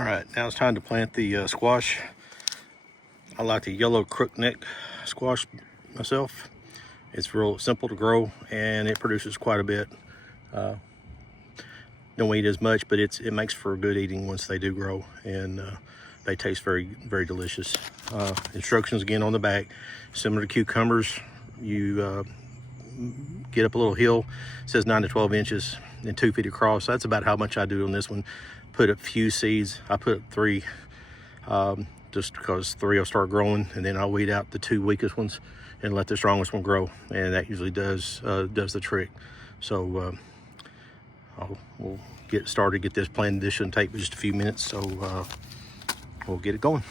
All right, now it's time to plant the squash. I like the yellow crook neck squash myself. It's real simple to grow and it produces quite a bit. Don't eat as much, but it makes for good eating once they do grow, and they taste very, very delicious. Instructions again on the back, similar to cucumbers. You get up a little hill, it says 9 to 12 inches and 2 feet across. That's about how much I do on this one. Put a few seeds. I put 3, just because 3 will start growing, and then I'll weed out the 2 weakest ones and let the strongest one grow, and that usually does the trick. So we'll get started, get this planted. This shouldn't take just a few minutes, so we'll get it going.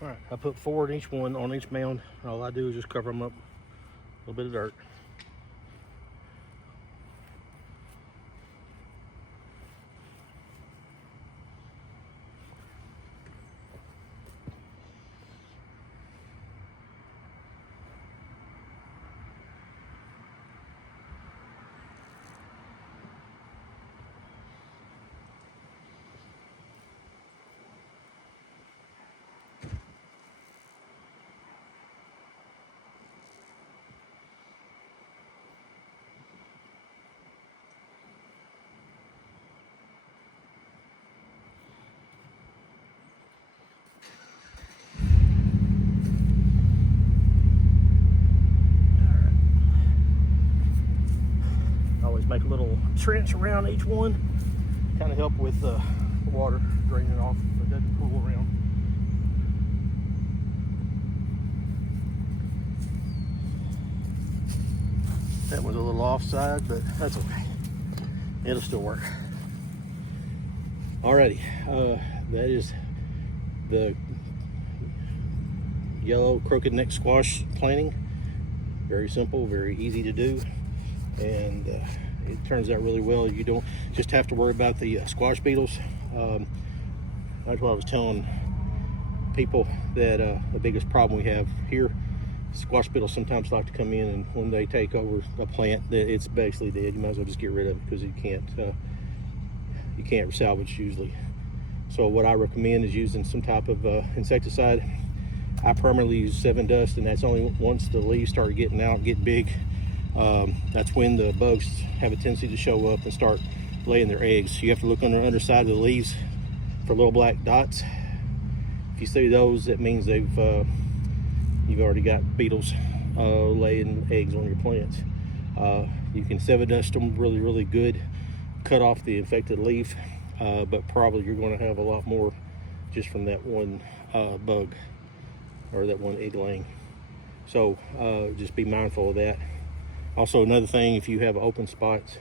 All right, I put 4 in each one on each mound. All I do is just cover them up a little bit of dirt. Make a little trench around each one, kind of help with the water draining off so it doesn't pool around. That was a little offside, but that's okay. It'll still work. Alrighty, that is the yellow crooked neck squash planting. Very simple, very easy to do, and it turns out really well. You don't just have to worry about the squash beetles. That's what I was telling people, that the biggest problem we have here, squash beetles sometimes like to come in, and when they take over a plant, that it's basically dead. You might as well just get rid of it, because you can't salvage usually. So what I recommend is using some type of insecticide. I primarily use 7 Dust, and that's only once the leaves start getting out, get big. That's when the bugs have a tendency to show up and start laying their eggs. You have to look on the underside of the leaves for little black dots. If you see those, that means you've already got beetles laying eggs on your plants. You can 7 Dust them really good, cut off the infected leaf, but probably you're going to have a lot more just from that one bug, or that one egg laying. So just be mindful of that. Also, another thing, if you have open spots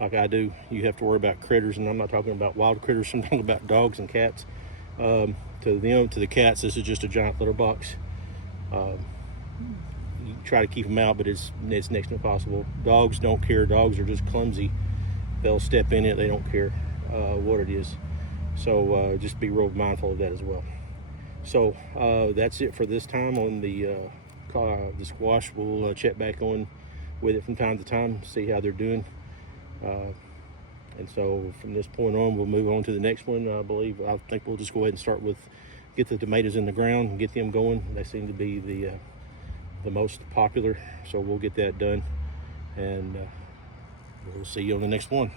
like I do, you have to worry about critters, and I'm not talking about wild critters, I'm talking about dogs and cats. To the cats, this is just a giant litter box. You try to keep them out, but it's next to impossible. Dogs don't care. Dogs are just clumsy. They'll step in it. They don't care what it is. So just be real mindful of that as well. So that's it for this time on the squash. We'll check back on with it from time to time, see how they're doing. And so from this point on, we'll move on to the next one. I think we'll just go ahead and start with, get the tomatoes in the ground and get them going. They seem to be the most popular, so we'll get that done, and we'll see you on the next one.